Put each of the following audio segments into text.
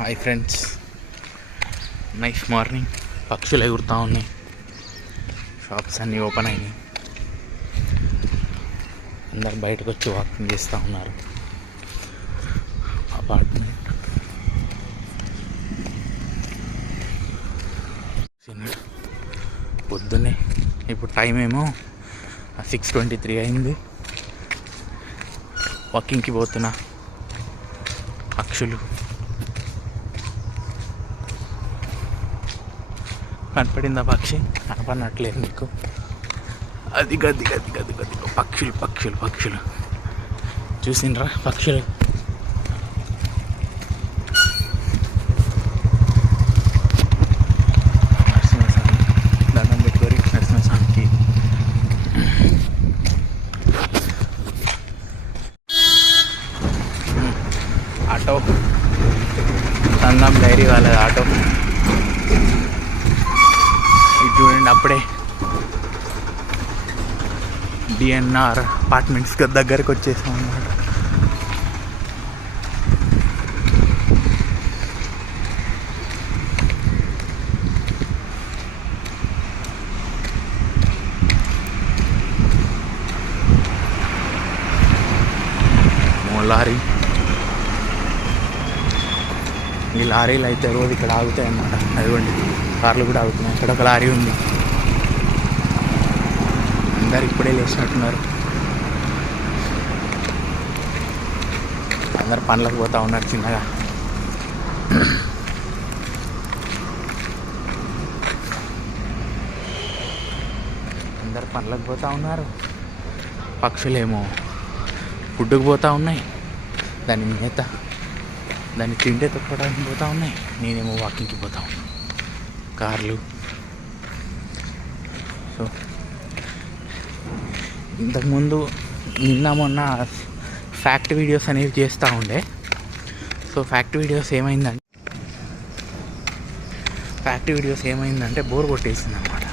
Hi friends, nice morning. పక్షులు ఎగురుతూ ఉన్నాయి, షాప్స్ అన్నీ ఓపెన్ అయినాయి, అందరు బయటకు వచ్చి వాకింగ్ చేస్తూ ఉన్నారు. అపార్ట్మెంట్ పొద్దున్నే, ఇప్పుడు టైం ఏమో 6:23 అయింది. వాకింగ్కి పోతున్నా. పక్షులు కనపడిందా? పక్షి కనపడినట్లేదు నీకు? అది గది గది గది గది పక్షులు పక్షులు పక్షులు చూసిండ్రా? పక్షులు నరసింహస్వామి దండం పెట్టుకోరి. నరసింహస్వామికి ఆటో, సంగం డైరీ వాళ్ళది ఆటో. ఇది చూడండి, అప్పుడే డిఎన్ఆర్ అపార్ట్మెంట్స్ దగ్గరికి వచ్చేసాం అన్నమాట. లారీ, ఈ లారీలు అయితే రోజు ఇక్కడ ఆగుతాయి అన్నమాట. అదిగోండి, కార్లు కూడా ఆగుతున్నాయి. ఇక్కడ ఒక లారీ ఉంది. అందరు ఇప్పుడే లేచినట్టున్నారు. అందరు పనులకు పోతూ ఉన్నారు చిన్నగా. అందరు పనులకు పోతూ ఉన్నారు. పక్షులేమో ఫుడ్డుకు పోతూ ఉన్నాయి, దాని మేత, దాన్ని తిండే తొక్కడానికి పోతూ ఉన్నాయి. నేనేమో వాకింగ్కి పోతా ఉన్నాను. కార్లు. సో ఇంతకుముందు నిన్న మొన్న ఫ్యాక్ట్ వీడియోస్ అనేవి చేస్తూ ఉండే. సో ఫ్యాక్ట్ వీడియోస్ ఏమైందంటే బోర్ కొట్టేసింది అన్నమాట.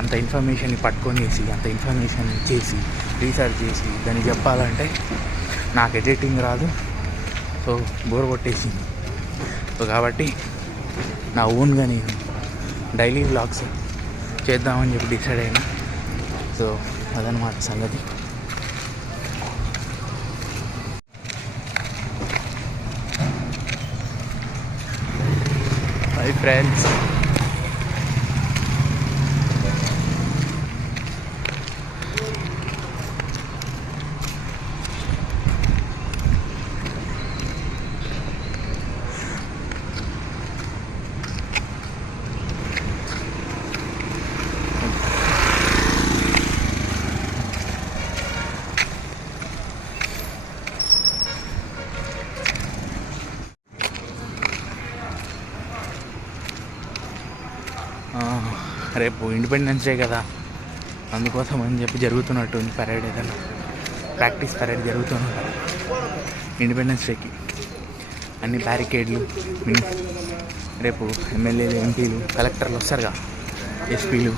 అంత ఇన్ఫర్మేషన్ని పట్టుకొనేసి, అంత ఇన్ఫర్మేషన్ చేసి, రీసెర్చ్ చేసి దాన్ని చెప్పాలంటే నాకు ఎడిటింగ్ రాదు. సో బోర్ కొట్టేసింది. సో కాబట్టి నా ఓన్గా నేను డైలీ వ్లాగ్స్ చేద్దామని చెప్పి డిసైడ్ అయినా. సో అదనమాట సంగతి. హాయ్ ఫ్రెండ్స్, రేపు ఇండిపెండెన్స్ డే కదా, అందుకోసం అని చెప్పి జరుగుతున్నట్టుంది పరేడ్. ఏదైనా ప్రాక్టీస్ పరేడ్ జరుగుతుంది ఇండిపెండెన్స్ డేకి. అన్ని బ్యారికేడ్లు. రేపు ఎమ్మెల్యేలు, ఎంపీలు, కలెక్టర్లు వస్తారుగా, ఎస్పీలు.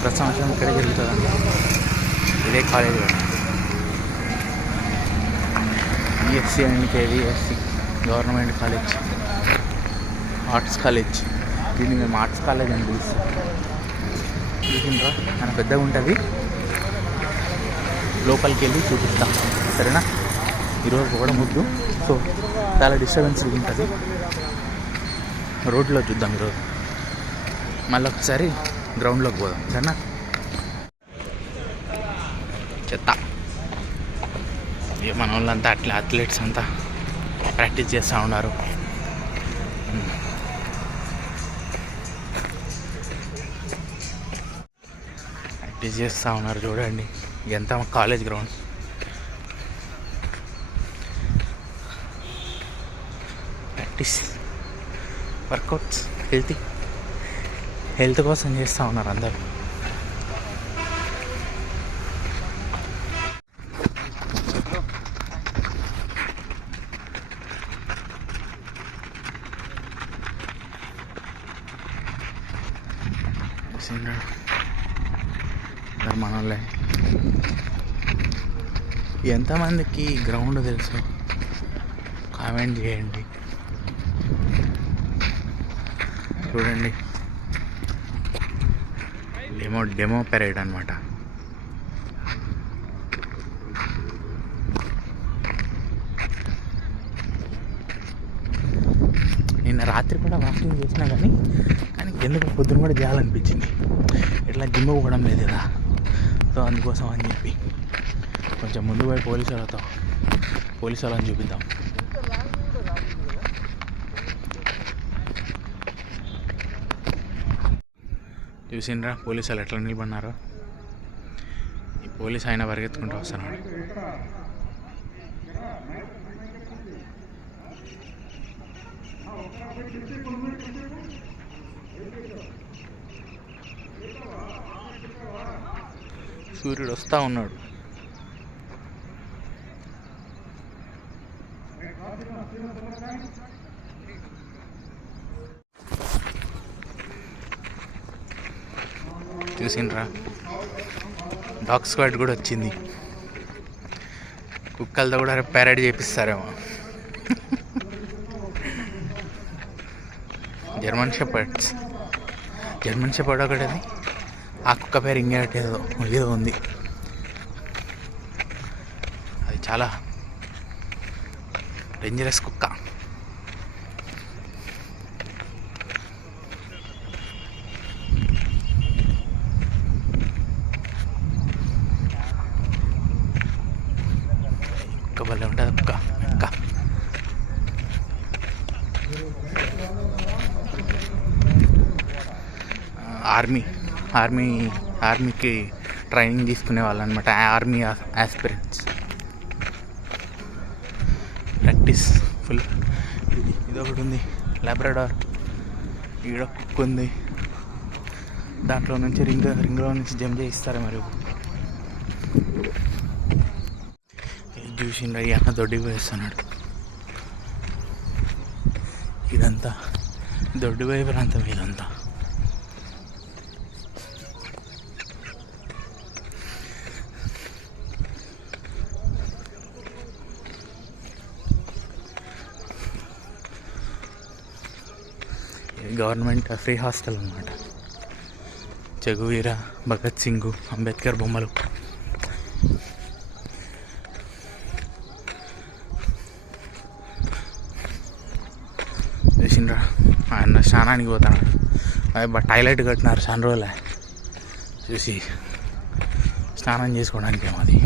ప్రతి సంవత్సరం ఇక్కడే జరుగుతుందండి. ఇదే college BSc and KVSC government college, arts college. దీన్ని మేము ఆర్ట్స్ కాలేజ్ అని పిలుస్తాం. చూసిండ్రా, మన పెద్దగా ఉంటుంది. లోపలికి వెళ్ళి చూపిస్తాం, సరేనా? ఈరోజు కూడా ముద్దు. సో చాలా డిస్టర్బెన్స్ ఉంటుంది. రోడ్లో చూద్దాం ఈరోజు. మళ్ళీ ఒకసారి గ్రౌండ్లోకి పోదాం, సరేనా? చెత్త మన వాళ్ళంతా అథ్లెట్స్ అంతా ప్రాక్టీస్ చేస్తూ ఉన్నారు. ప్రాక్టీస్ చేస్తూ ఉన్నారు. చూడండి ఎంత college ground. Practice, workouts, health కోసం చేస్తూ ఉన్నారు అందరూ. మనోళ్ళే. ఎంతమందికి గ్రౌండ్ తెలుసు కామెంట్ చేయండి. చూడండి, డెమో పెరేడ్ అనమాట. నిన్న రాత్రి కూడా వాకింగ్ చేసినా కానీ ఎందుకు పొద్దున కూడా చేయాలనిపించింది. ఇట్లా జిమ్ పోవడం లేదు కదా, సో అందుకోసం అని చెప్పి కొంచెం ముందు పోయి పోలీసు వాళ్ళని చూపిద్దాం. చూసిండ్రా పోలీసు వాళ్ళు ఎట్లా నిలబడినారో. ఈ పోలీసు ఆయన పరిగెత్తుకుంటూ వస్తున్నాడు. సూర్యుడు వస్తూ ఉన్నాడు. చూసిండ్రా, డాగ్ స్క్వాడ్ కూడా వచ్చింది. కుక్కలతో కూడా పెరేడ్ చేపిస్తారేమో. జర్మన్ షెపర్డ్ ఒకటి, అది ఆ కుక్క పేరు ఏదో ఉంది. అది చాలా డేంజరస్ కుక్క. కుక్క భలే ఉంటుంది కుక్క. ఆర్మీకి ట్రైనింగ్ తీసుకునే వాళ్ళు అనమాట. Army aspirants practice full. ఇదొకటి ఉంది లాబ్రాడార్. ఈడ కుక్ ఉంది. దాంట్లో నుంచి రింగ్లో నుంచి జంప్ చేయిస్తారు. మరి చూసిండ్రా, ఈ అన్న దొడ్డికి వేస్తున్నాడు. ఇదంతా దొడ్డిపోయే ప్రాంతం ఇదంతా. గవర్నమెంట్ ఫ్రీ హాస్టల్ అన్నమాట. చెగువీర, భగత్ సింగ్, అంబేద్కర్ బొమ్మలు. చూసిండ్రా, ఆయన స్నానానికి పోతున్నాడు. టాయిలెట్ కట్టినారు చాలా రోజులే. చూసి స్నానం చేసుకోవడానికి ఏమో అది.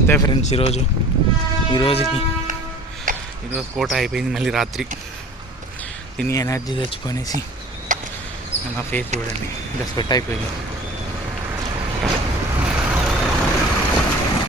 అంతే ఫ్రెండ్స్, ఈరోజు కోట అయిపోయింది. మళ్ళీ రాత్రి తిని ఎనర్జీ తెచ్చుకొనేసి నా ఫేస్ చూడండి, ఇంకా స్వెట్ అయిపోయింది.